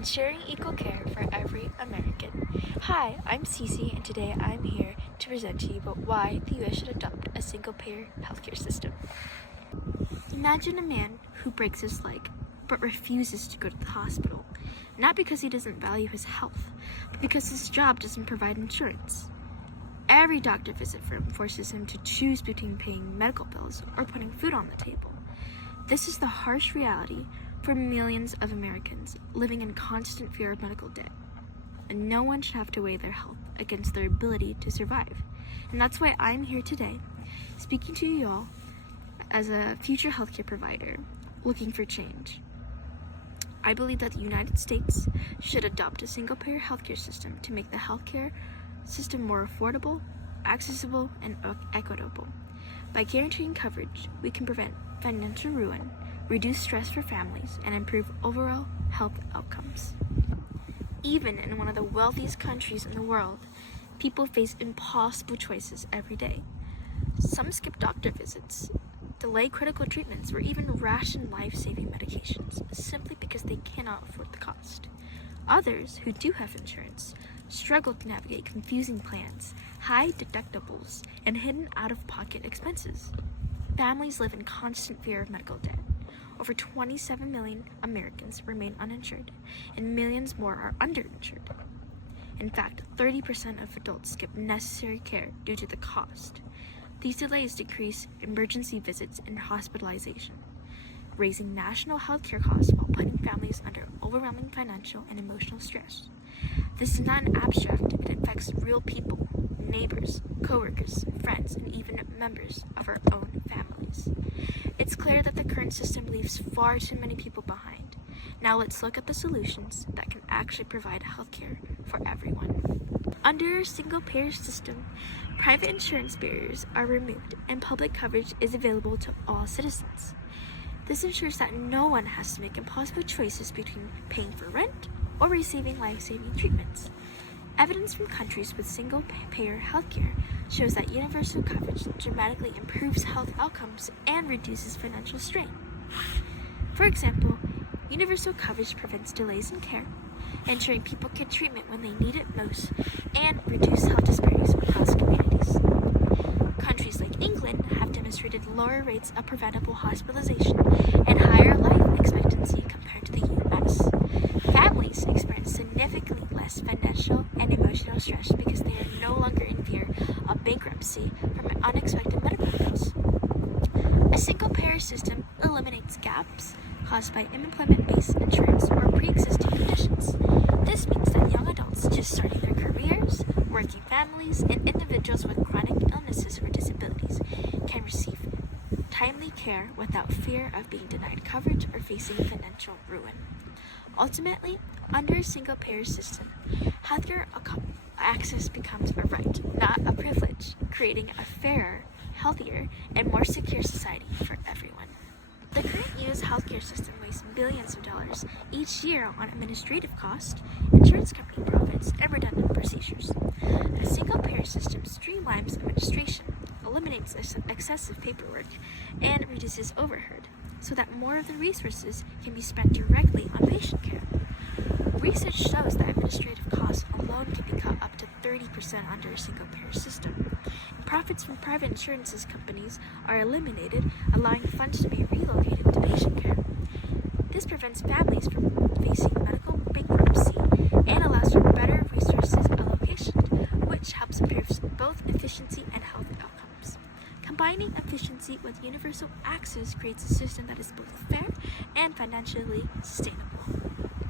ensuring equal care for every American. Hi, I'm Cece, and today I'm here to present to you about why the U.S. should adopt a single-payer healthcare system. Imagine a man who breaks his leg, but refuses to go to the hospital, not because he doesn't value his health, but because his job doesn't provide insurance. Every doctor visit forces him to choose between paying medical bills or putting food on the table. This is the harsh reality for millions of Americans living in constant fear of medical debt. And no one should have to weigh their health against their ability to survive. And that's why I'm here today, speaking to you all as a future healthcare provider looking for change. I believe that the United States should adopt a single-payer healthcare system to make the healthcare system more affordable, accessible, and equitable. By guaranteeing coverage, we can prevent financial ruin, reduce stress for families, and improve overall health outcomes. Even in one of the wealthiest countries in the world, people face impossible choices every day. Some skip doctor visits, delay critical treatments, or even ration life-saving medications simply because they cannot afford the cost. Others, who do have insurance, struggle to navigate confusing plans, high deductibles, and hidden out-of-pocket expenses. Families live in constant fear of medical debt. Over 27 million Americans remain uninsured, and millions more are underinsured. In fact, 30% of adults skip necessary care due to the cost. These delays decrease emergency visits and hospitalization, raising national healthcare costs while putting families under overwhelming financial and emotional stress. This is not an abstract, it affects real people, neighbors, coworkers, friends, and even members of our own families. It's clear that the current system leaves far too many people behind. Now let's look at the solutions that can actually provide healthcare for everyone. Under a single-payer system, private insurance barriers are removed and public coverage is available to all citizens. This ensures that no one has to make impossible choices between paying for rent or receiving life-saving treatments. Evidence from countries with single-payer healthcare shows that universal coverage dramatically improves health outcomes and reduces financial strain. For example, universal coverage prevents delays in care, ensuring people get treatment when they need it most, and reduce health disparities across communities. Countries like England have demonstrated lower rates of preventable hospitalization and higher life expectancy compared to the U.S. Families experience significantly less financial and emotional stress because they are no longer in fear of bankruptcy from unexpected medical bills. A single-payer system eliminates gaps caused by unemployment-based insurance or pre-existing conditions. This means that young adults just starting their careers, working families, and individuals with chronic illnesses or disabilities can receive timely care without fear of being denied coverage or facing financial ruin. Ultimately, under a single-payer system, healthcare access becomes a right, not a privilege, creating a fairer, healthier, and more secure society for everyone. The current U.S. healthcare system wastes billions of dollars each year on administrative costs, insurance company profits, and redundant procedures. A single-payer system streamlines administration, eliminates excessive paperwork, and reduces overhead, so that more of the resources can be spent directly on patient care. Research shows that administrative costs alone can be cut up to 30% under a single-payer system. Profits from private insurance companies are eliminated, allowing funds to be relocated to patient care. This prevents families from facing medical bankruptcy and allows for better resources allocation, which helps improve both efficiency and health outcomes. Combining efficiency with universal access creates a system that is both fair and financially sustainable.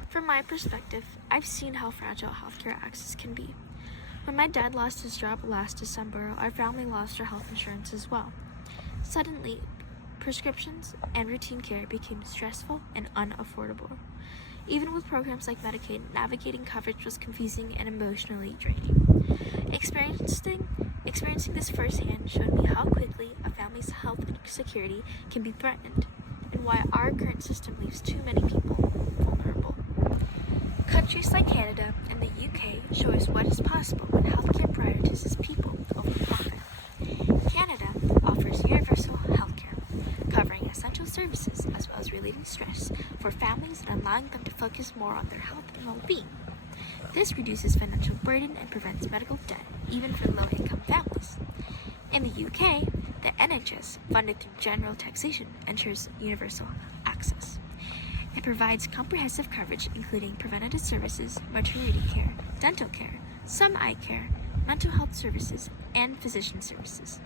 From my perspective, I've seen how fragile healthcare access can be. When my dad lost his job last December, our family lost our health insurance as well. Suddenly, prescriptions and routine care became stressful and unaffordable. Even with programs like Medicaid, navigating coverage was confusing and emotionally draining. Experiencing this firsthand showed me how quickly a family's health and security can be threatened, and why our current system leaves too many people vulnerable. Countries like Canada and the UK show us what is possible when healthcare prioritizes people over profit. Canada offers universal healthcare, covering essential services as well as relieving stress for families and allowing them to focus more on their health and well-being. This reduces financial burden and prevents medical debt, even for low-income families. In the UK, the NHS, funded through general taxation, ensures universal access. It provides comprehensive coverage including preventative services, maternity care, dental care, some eye care, mental health services, and physician services.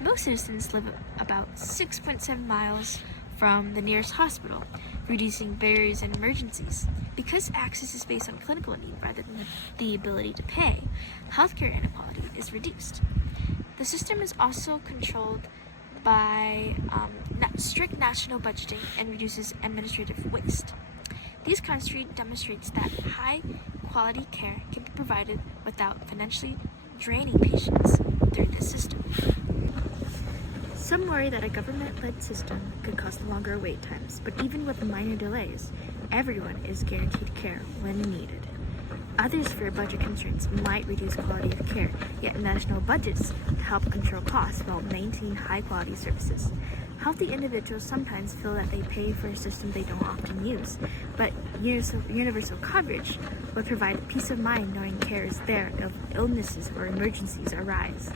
Most citizens live about 6.7 miles from the nearest hospital, reducing barriers and emergencies. Because access is based on clinical need rather than the ability to pay, healthcare inequality is reduced. The system is also controlled by strict national budgeting and reduces administrative waste. These constraints demonstrates that high-quality care can be provided without financially draining patients through this system. Some worry that a government-led system could cause longer wait times, but even with minor delays, everyone is guaranteed care when needed. Others fear budget constraints might reduce quality of care, yet national budgets help control costs while maintaining high-quality services. Healthy individuals sometimes feel that they pay for a system they don't often use, but universal coverage would provide peace of mind knowing care is there if illnesses or emergencies arise.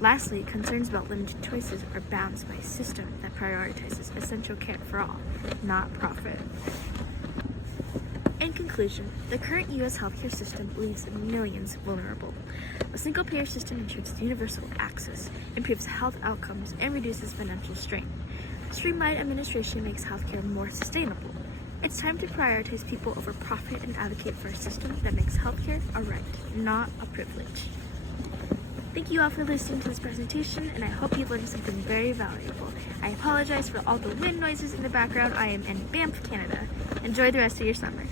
Lastly, concerns about limited choices are balanced by a system that prioritizes essential care for all, not profit. In conclusion, the current U.S. healthcare system leaves millions vulnerable. A single-payer system ensures universal access, improves health outcomes, and reduces financial strain. Streamlined administration makes healthcare more sustainable. It's time to prioritize people over profit and advocate for a system that makes healthcare a right, not a privilege. Thank you all for listening to this presentation, and I hope you learned something very valuable. I apologize for all the wind noises in the background. I am in Banff, Canada. Enjoy the rest of your summer.